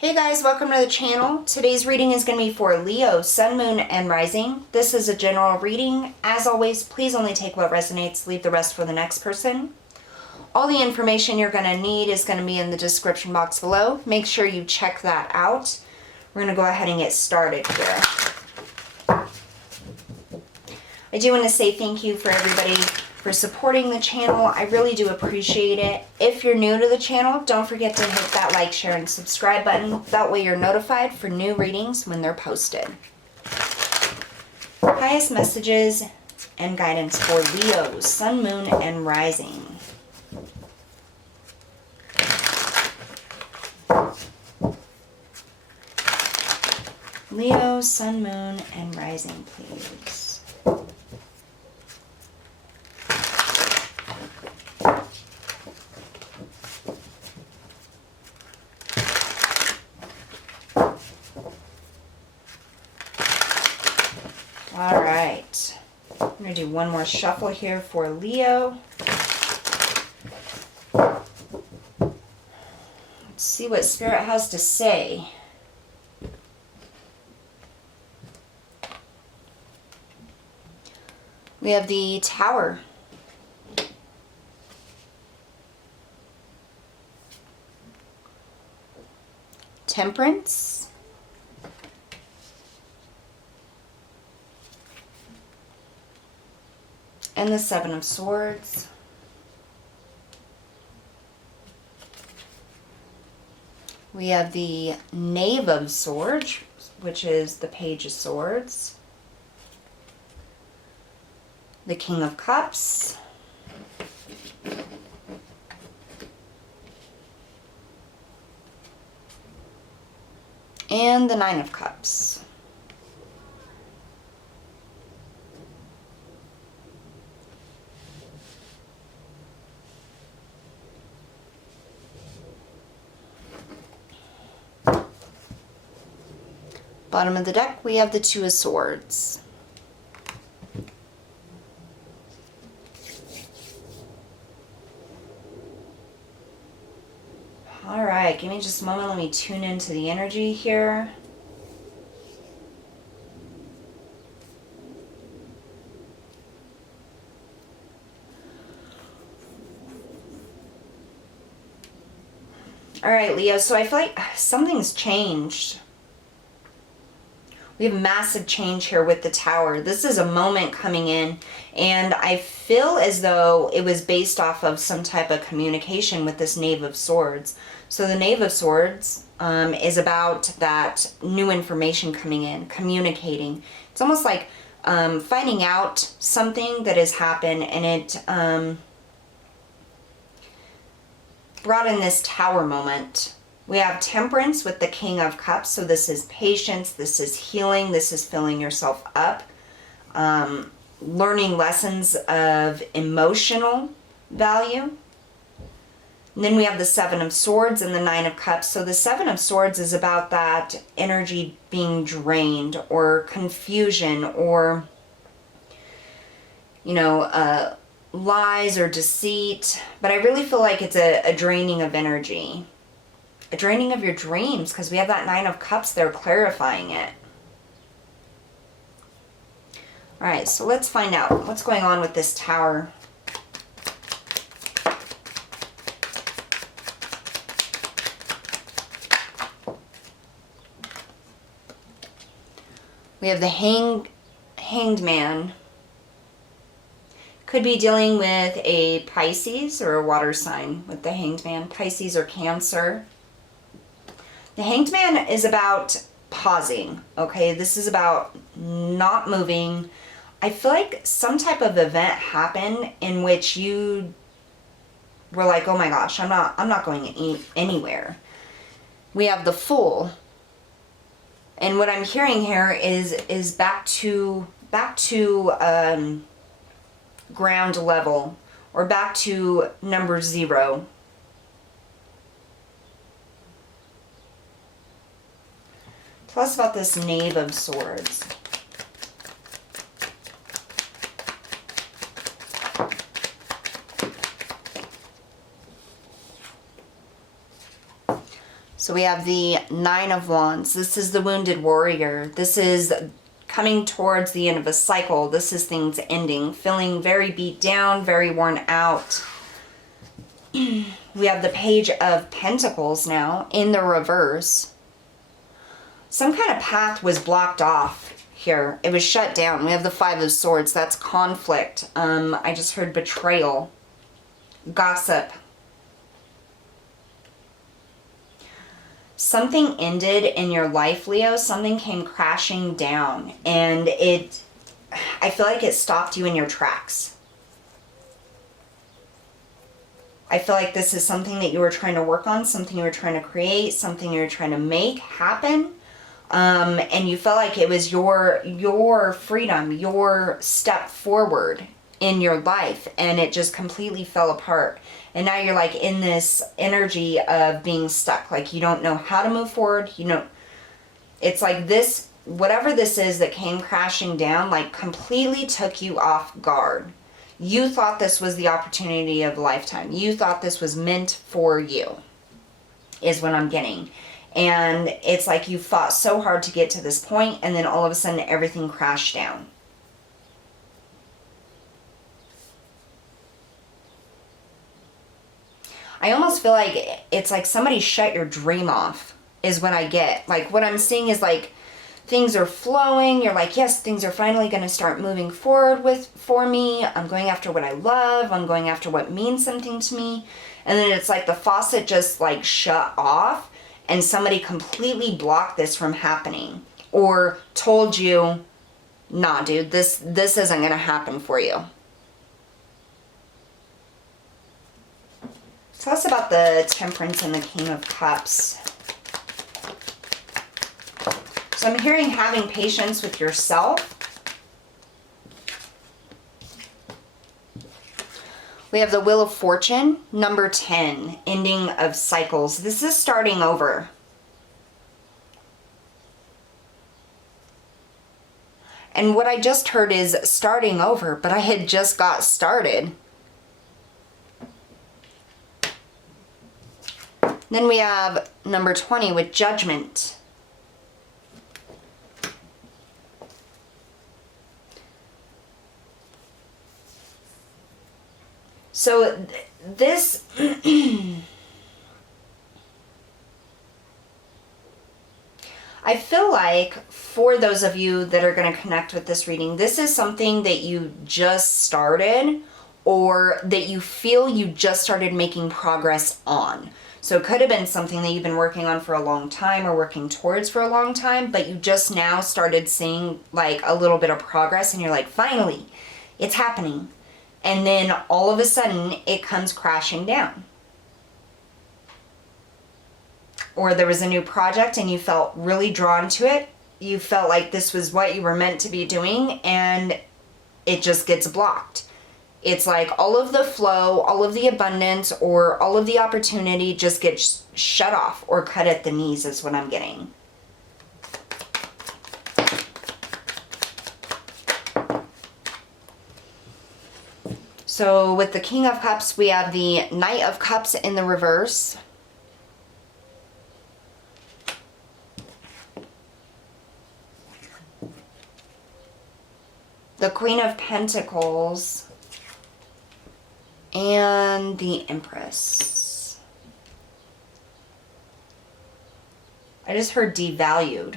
Hey guys, welcome to the channel. Today's reading is going to be for Leo, Sun, Moon, and Rising. This is a general reading. As always, please only take what resonates, leave the rest for the next person. All the information you're going to need is going to be in the description box below. Make sure you check that out. We're going to go ahead and get started here. I do want to say thank you for everybody for supporting the channel. I really do appreciate it. If you're new to the channel, don't forget to hit that like, share, and subscribe button. That way you're notified for new readings when they're posted. Highest messages and guidance for Leo, Sun, Moon, and Rising. Leo, Sun, Moon, and Rising, please. All right, I'm going to do one more shuffle here for Leo. Let's see what Spirit has to say. We have the Tower. Temperance. And the Seven of Swords. We have the Knave of Swords, which is the Page of Swords. The King of Cups. And the Nine of Cups. Bottom of the deck, we have the Two of Swords. All right, give me just a moment. Let me tune into the energy here. All right, Leo, so I feel like something's changed. We have massive change here with the Tower. This is a moment coming in, and I feel as though it was based off of some type of communication with this Knave of Swords. So the Knave of Swords is about that new information coming in, communicating. It's almost like finding out something that has happened, and it brought in this Tower moment. We have Temperance with the King of Cups. So this is patience, this is healing, this is filling yourself up. Learning lessons of emotional value. And then we have the Seven of Swords and the Nine of Cups. So the Seven of Swords is about that energy being drained, or confusion, or, you know, lies or deceit. But I really feel like it's a draining of energy. A draining of your dreams, because we have that Nine of Cups there clarifying it. All right, so let's find out what's going on with this Tower. We have the Hanged Man. Could be dealing with a Pisces or a water sign with the Hanged Man. Pisces or Cancer. The Hanged Man is about pausing, okay? This is about not moving. I feel like some type of event happened in which you were like, oh my gosh, I'm not going anywhere. We have the Fool. And what I'm hearing here is back to ground level, or back to number 0. Tell us about this Knave of Swords. So we have the Nine of Wands. This is the wounded warrior. This is coming towards the end of a cycle. This is things ending, feeling very beat down, very worn out. We have the Page of Pentacles now in the reverse. Some kind of path was blocked off here. It was shut down. We have the Five of Swords. That's conflict. I just heard betrayal, gossip. Something ended in your life, Leo. Something came crashing down, and I feel like it stopped you in your tracks. I feel like this is something that you were trying to work on, something you were trying to create, something you were trying to make happen. And you felt like it was your freedom, your step forward in your life, and it just completely fell apart. And now you're like in this energy of being stuck, like you don't know how to move forward. You know, it's like this, whatever this is that came crashing down, like completely took you off guard. You thought this was the opportunity of a lifetime. You thought this was meant for you, is what I'm getting. And it's like you fought so hard to get to this point, and then all of a sudden everything crashed down. I almost feel like it's like somebody shut your dream off, is what I get. Like what I'm seeing is like things are flowing. You're like, yes, things are finally going to start moving forward for me. I'm going after what I love. I'm going after what means something to me. And then it's like the faucet just like shut off, and somebody completely blocked this from happening, or told you, nah, dude, this isn't going to happen for you. Tell us about the Temperance and the King of Cups. So I'm hearing having patience with yourself. We have the Wheel of Fortune, number 10, ending of cycles. This is starting over. And what I just heard is starting over, but I had just got started. Then we have number 20 with Judgment. So this I feel like for those of you that are going to connect with this reading, this is something that you just started, or that you feel you just started making progress on. So it could have been something that you've been working on for a long time, or working towards for a long time, but you just now started seeing like a little bit of progress, and you're like, finally, it's happening. And then all of a sudden it comes crashing down. Or there was a new project and you felt really drawn to it. You felt like this was what you were meant to be doing, and it just gets blocked. It's like all of the flow, all of the abundance, or all of the opportunity just gets shut off or cut at the knees, is what I'm getting. So with the King of Cups, we have the Knight of Cups in the reverse. The Queen of Pentacles. And the Empress. I just heard devalued.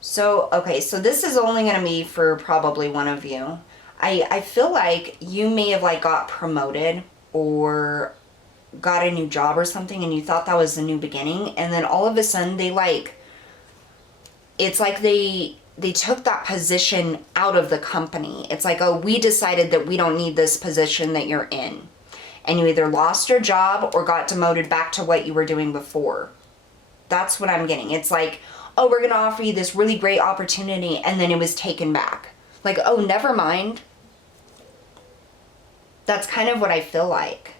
So, okay, so this is only going to be for probably one of you. I feel like you may have like got promoted or got a new job or something, and you thought that was a new beginning, and then all of a sudden they like, it's like they took that position out of the company. It's like, oh, we decided that we don't need this position that you're in. And you either lost your job or got demoted back to what you were doing before. That's what I'm getting. It's like, oh, we're going to offer you this really great opportunity, and then it was taken back. Like, oh, never mind. That's kind of what I feel like.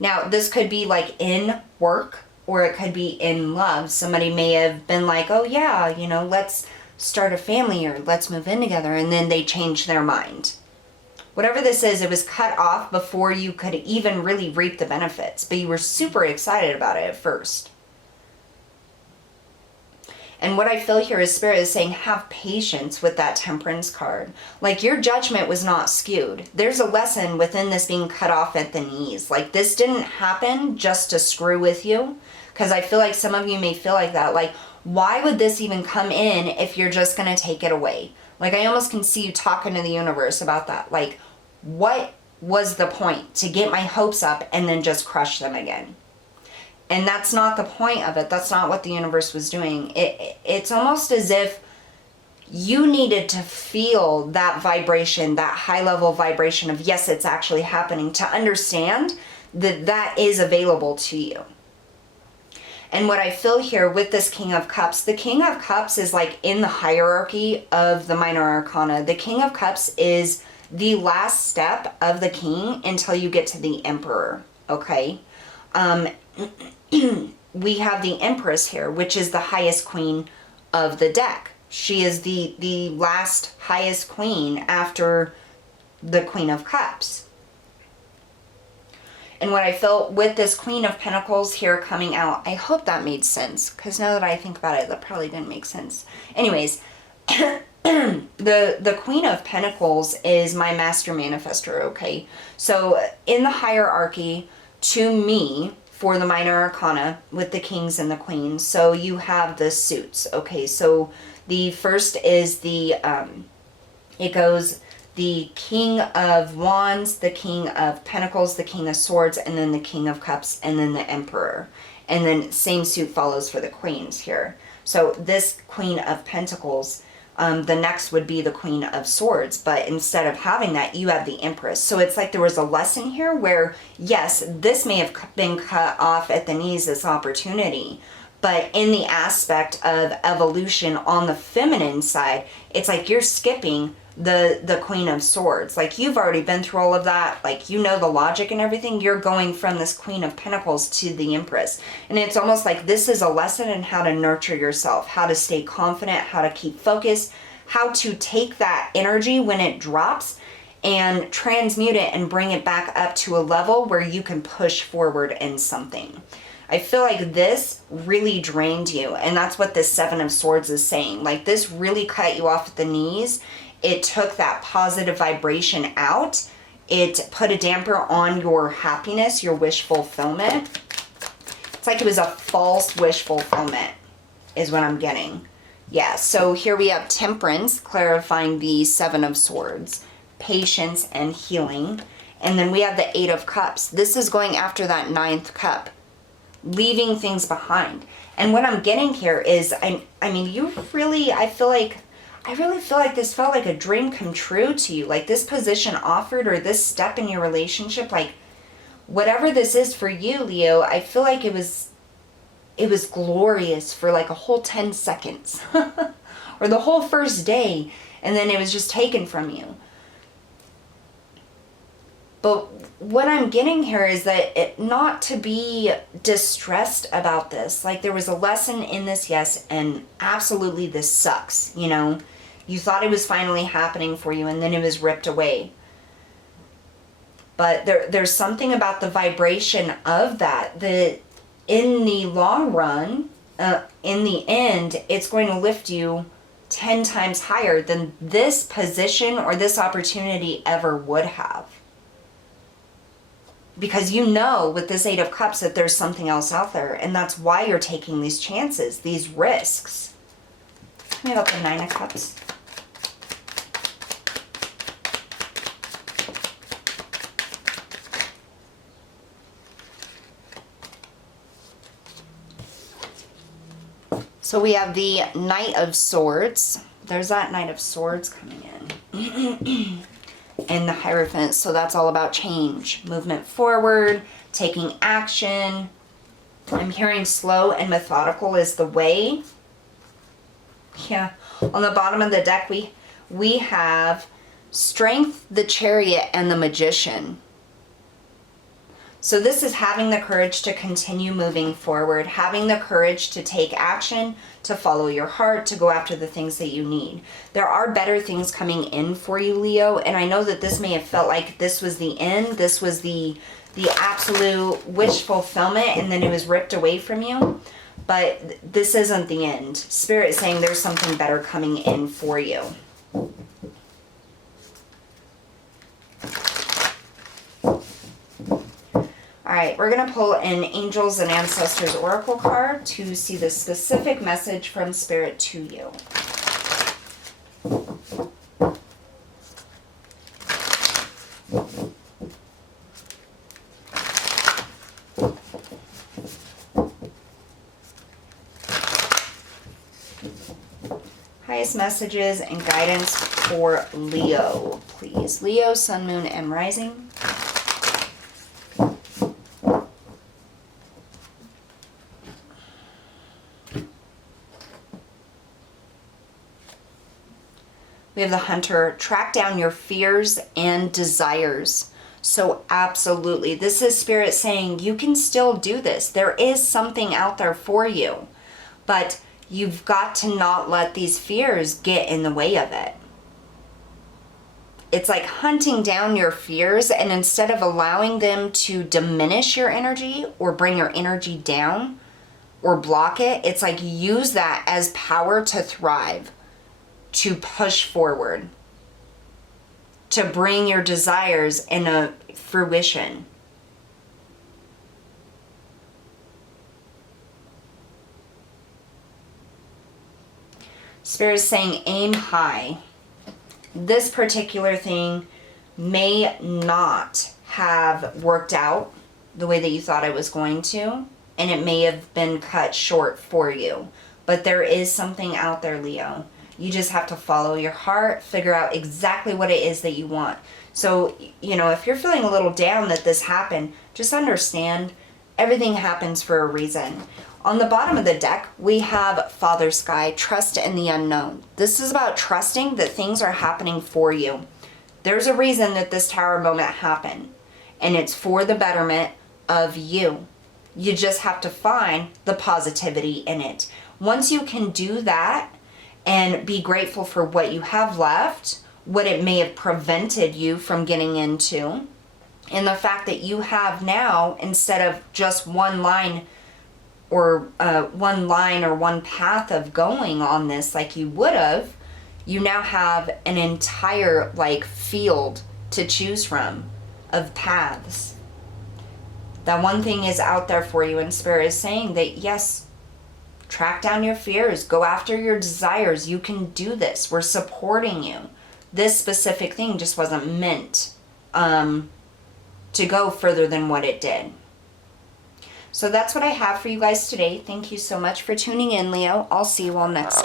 Now, this could be like in work, or it could be in love. Somebody may have been like, oh yeah, you know, let's start a family, or let's move in together. And then they change their mind. Whatever this is, it was cut off before you could even really reap the benefits, but you were super excited about it at first. And what I feel here is Spirit is saying, have patience with that Temperance card. Like, your judgment was not skewed. There's a lesson within this being cut off at the knees. Like, this didn't happen just to screw with you. Because I feel like some of you may feel like that. Like, why would this even come in if you're just going to take it away? Like, I almost can see you talking to the universe about that. Like, what was the point? To get my hopes up and then just crush them again? And that's not the point of it. That's not what the universe was doing. It's almost as if you needed to feel that vibration, that high level vibration of, yes, it's actually happening, to understand that that is available to you. And what I feel here with this King of Cups, the King of Cups is like in the hierarchy of the minor arcana. The King of Cups is the last step of the king until you get to the Emperor, okay? We have the Empress here, which is the highest queen of the deck. She is the last highest queen after the Queen of Cups. And what I felt with this Queen of Pentacles here coming out, I hope that made sense, because now that I think about it, that probably didn't make sense. Anyways, the Queen of Pentacles is my master manifestor, okay? So in the hierarchy, to me, for the minor arcana with the kings and the queens, so you have the suits, okay? So the first is the, it goes the King of Wands, the King of Pentacles, the King of Swords, and then the King of Cups, and then the Emperor. And then same suit follows for the queens here. So this Queen of Pentacles, the next would be the Queen of Swords, but instead of having that, you have the Empress. So it's like there was a lesson here where, yes, this may have been cut off at the knees, this opportunity, but in the aspect of evolution on the feminine side, it's like you're skipping the Queen of Swords. Like, you've already been through all of that. Like, you know the logic and everything. You're going from this Queen of Pentacles to the Empress. And it's almost like this is a lesson in how to nurture yourself, how to stay confident, how to keep focused, how to take that energy when it drops and transmute it and bring it back up to a level where you can push forward in something. I feel like this really drained you. And that's what this Seven of Swords is saying. Like, this really cut you off at the knees. It took that positive vibration out. It put a damper on your happiness, your wish fulfillment. It's like it was a false wish fulfillment is what I'm getting. Yeah, so here we have Temperance, clarifying the Seven of Swords, patience and healing. And then we have the Eight of Cups. This is going after that ninth cup, leaving things behind. And what I'm getting here is, I mean, you really, I really feel like this felt like a dream come true to you. Like, this position offered, or this step in your relationship, like, whatever this is for you, Leo, I feel like it was glorious for like a whole 10 seconds or the whole first day, and then it was just taken from you. But what I'm getting here is that not to be distressed about this. Like, there was a lesson in this, yes, and absolutely this sucks, you know. You thought it was finally happening for you, and then it was ripped away. But there's something about the vibration of that in the long run, in the end, it's going to lift you 10 times higher than this position or this opportunity ever would have. Because you know with this Eight of Cups that there's something else out there, and that's why you're taking these chances, these risks. Tell me about the Nine of Cups. So we have the Knight of Swords. There's that Knight of Swords coming in. And the Hierophant. So that's all about change, movement forward, taking action. I'm hearing slow and methodical is the way. Yeah. On the bottom of the deck, we have Strength, the Chariot, and the Magician. So this is having the courage to continue moving forward, having the courage to take action, to follow your heart, to go after the things that you need. There are better things coming in for you, Leo, and I know that this may have felt like this was the end, this was the absolute wish fulfillment, and then it was ripped away from you. But this isn't the end. Spirit is saying there's something better coming in for you. All right, we're going to pull an Angels and Ancestors Oracle card to see the specific message from Spirit to you. Highest messages and guidance for Leo, please. Leo, Sun, Moon, and Rising. We have the Hunter. Track down your fears and desires. So absolutely, this is Spirit saying you can still do this. There is something out there for you, but you've got to not let these fears get in the way of it. It's like hunting down your fears, and instead of allowing them to diminish your energy or bring your energy down or block it, it's like use that as power to thrive, to push forward, to bring your desires into fruition. Spirit is saying aim high. This particular thing may not have worked out the way that you thought it was going to, and it may have been cut short for you. But there is something out there, Leo. You just have to follow your heart, figure out exactly what it is that you want. So, you know, if you're feeling a little down that this happened, just understand everything happens for a reason. On the bottom of the deck, we have Father Sky, trust in the unknown. This is about trusting that things are happening for you. There's a reason that this Tower moment happened, and it's for the betterment of you. You just have to find the positivity in it. Once you can do that and be grateful for what you have left, what it may have prevented you from getting into, and the fact that you have now, instead of just one line or one path of going on this like you would have, you now have an entire like field to choose from of paths. That one thing is out there for you, and Spirit is saying that yes, track down your fears, go after your desires. You can do this. We're supporting you. This specific thing just wasn't meant to go further than what it did. So that's what I have for you guys today. Thank you so much for tuning in, Leo. I'll see you all next time.